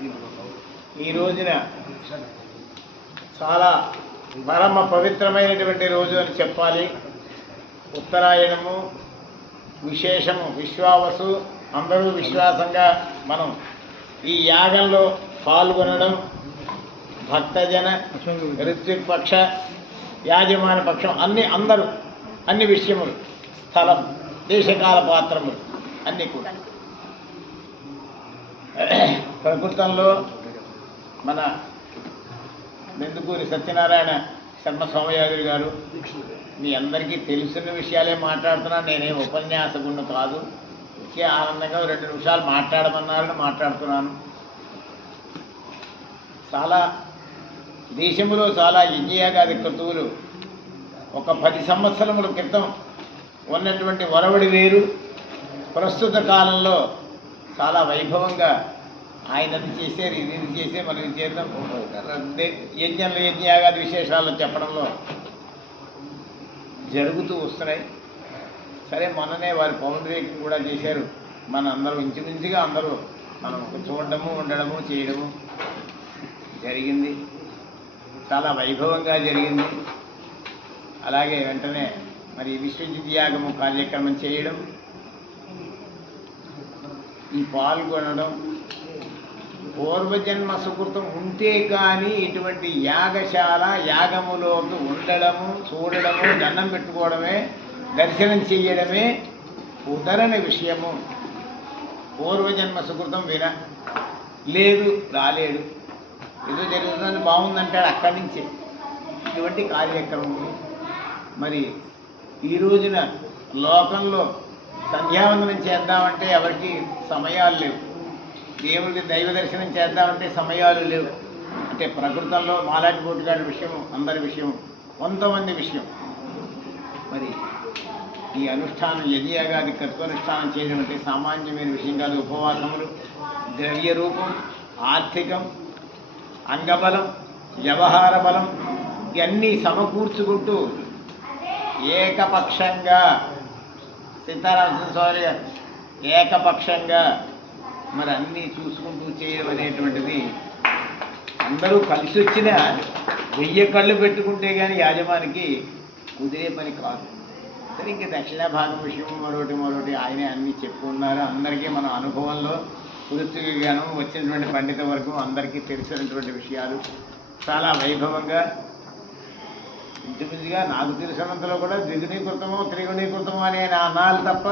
ఈ రోజున చాలా పరమ పవిత్రమైనటువంటి రోజు అని చెప్పాలి. ఉత్తరాయణము విశేషము విశ్వావసు అందరూ విశ్వాసంగా మనం ఈ యాగంలో పాల్గొనడం భక్తజన ఋత్విపక్ష యాజమాన పక్షం అన్ని అందరూ అన్ని విషయములు స్థలం దేశకాల పాత్రములు అన్నీ కూడా. ప్రకృతంలో మన నెందుకూరి సత్యనారాయణ శర్మ సోమయాజులు గారు మీ అందరికీ తెలిసిన విషయాలే మాట్లాడుతున్నా. నేనేం ఉపన్యాసకుడు కాదు. ఇచ్చే ఆనందంగా రెండు నిమిషాలు మాట్లాడమన్నారని మాట్లాడుతున్నాను. చాలా దేశంలో చాలా యజ్ఞయాగాది క్రతువులు ఒక పది సంవత్సరముల క్రితం ఉన్నటువంటి వరవడి వేరు. ప్రస్తుత కాలంలో చాలా వైభవంగా ఆయన అది చేశారు ఇది ఇది చేసే మనం ఇది చేద్దాం. యజ్ఞంలో యజ్ఞయాగాది విశేషాలు చెప్పడంలో? జరుగుతూ వస్తున్నాయి. సరే మొన్ననే వారి పౌండరీకి కూడా చేశారు. మన అందరూ ఇంచుమించుగా అందరూ మనం చూడడము ఉండడము చేయడము జరిగింది. చాలా వైభవంగా జరిగింది. అలాగే వెంటనే మరి విశ్వజిత్ యాగము కార్యక్రమం చేయడం ఈ పాల్గొనడం పూర్వజన్మ సుకృతం ఉంటే కానీ ఇటువంటి యాగశాల యాగములోకి ఉండడము చూడడము దండం పెట్టుకోవడమే దర్శనం చేయడమే ఉదరని విషయము. పూర్వజన్మ సుకృతం విన లేదు రాలేడు ఏదో జరుగుతుందని బాగుందంటాడు అక్కడి నుంచే. ఇటువంటి కార్యక్రమం. మరి ఈ రోజున లోకంలో సంధ్యావందనం చేద్దామంటే ఎవరికి సమయాలు లేవు. దేవుడికి దైవ దర్శనం చేద్దామంటే సమయాలు లేవు. అంటే ప్రకృతంలో మాలాటి బోటుగాడి విషయం అందరి విషయం కొంతమంది విషయం. మరి ఈ అనుష్ఠానం యజ్ఞయాగాది కర్తనుష్ఠానం చేయడం అంటే సామాన్యమైన విషయం కాదు. ఉపవాసములు ద్రవ్య రూపం ఆర్థికం అంగబలం వ్యవహార బలం ఇవన్నీ సమకూర్చుకుంటూ ఏకపక్షంగా సీతారామచంద్ర స్వామి గారు ఏకపక్షంగా మరి అన్నీ చూసుకుంటూ చేయమనేటువంటిది అందరూ కలిసి వచ్చిన వెయ్యి కళ్ళు పెట్టుకుంటే కానీ యాజమానికి కుదిరే పని కాదు. సరే ఇంకా దక్షిణ భాగం విషయం మరొకటి మరొకటి ఆయనే అన్నీ చెప్పుకున్నారు. అందరికీ మన అనుభవంలో పూర్తిగా జ్ఞానం వచ్చినటువంటి పండిత వర్గం అందరికీ తెలిసినటువంటి విషయాలు చాలా వైభవంగా ఇంచుమించుగా నాకు తెలిసినంతలో కూడా ద్విగుణీకృతమో త్రిగుణీకృతమో అనే నా అన్నాలు తప్ప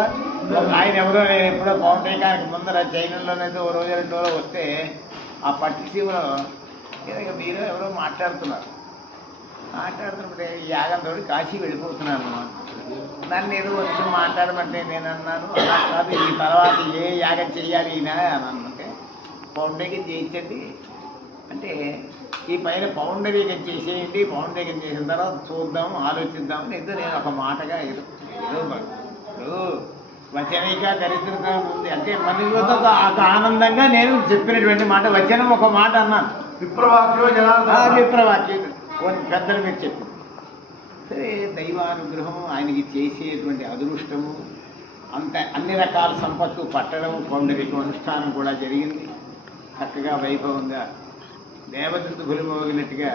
ఆయన ఎవరో నేను ఎప్పుడో పౌండేకానికి ముందర చైనాలోనైతే ఓ రోజు రెండు రోజులు వస్తే ఆ పట్టిసీమలో ఇక మీరు ఎవరో మాట్లాడుతున్నారు. మాట్లాడుతున్నప్పుడు యాగం యాగంతో కాశీ వెళ్ళిపోతున్నాను. నన్ను ఏదో వచ్చి మాట్లాడమంటే నేను అన్నాను అలా కాదు ఈ తర్వాత ఏ యాగం చేయాలి ఈయన అని అన్నంటే పౌండరీకం చేయించండి. అంటే ఈ పైన పౌండరీకం చేసేయండి పౌండరీకం చేసిన తర్వాత చూద్దాం ఆలోచిద్దాం ఏదో నేను ఒక మాటగా ఏదో ఏదో వచనిక దరిద్రత ఉంది. అంటే మనతో ఆనందంగా నేను చెప్పినటువంటి మాట వచనం ఒక మాట అన్నాను. విప్రవాక్యో జనార్దన విప్రవాక్యం కొన్ని పెద్దలు మీరు చెప్పు సరే దైవానుగ్రహం ఆయనకి చేసేటువంటి అదృష్టము అంత అన్ని రకాల సంపత్తు పట్టడం కొందరికి అనుష్ఠానం కూడా జరిగింది. చక్కగా వైభవంగా దేవదత్తు భులిమోగినట్టుగా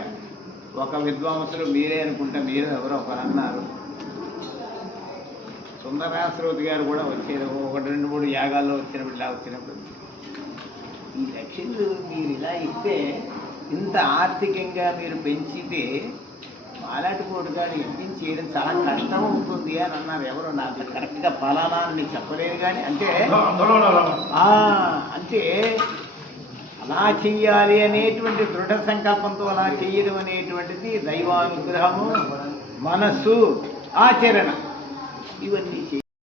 ఒక విద్వాంసులు మీరే అనుకుంటా మీరు ఎవరో ఒకరు అన్నారు. సుందరాశ్రోతి గారు కూడా వచ్చారు ఒకటి రెండు మూడు యాగాల్లో వచ్చినప్పుడు ఇలా వచ్చినప్పుడు. ఈ లక్షలు మీరు ఇలా ఇస్తే ఇంత ఆర్థికంగా మీరు పెంచితే మాలాటి కోటుగాడు యజ్ఞం చేయడం చాలా కష్టం అవుతుంది అని అన్నారు. ఎవరు? నాకు కరెక్ట్గా ఫలానా అని చెప్పలేదు కానీ అంటే అంటే అలా చెయ్యాలి అనేటువంటి దృఢ సంకల్పంతో అలా చెయ్యడం అనేటువంటిది దైవానుగ్రహము మనస్సు ఆచరణ. ఇవన్నీ చేయాలి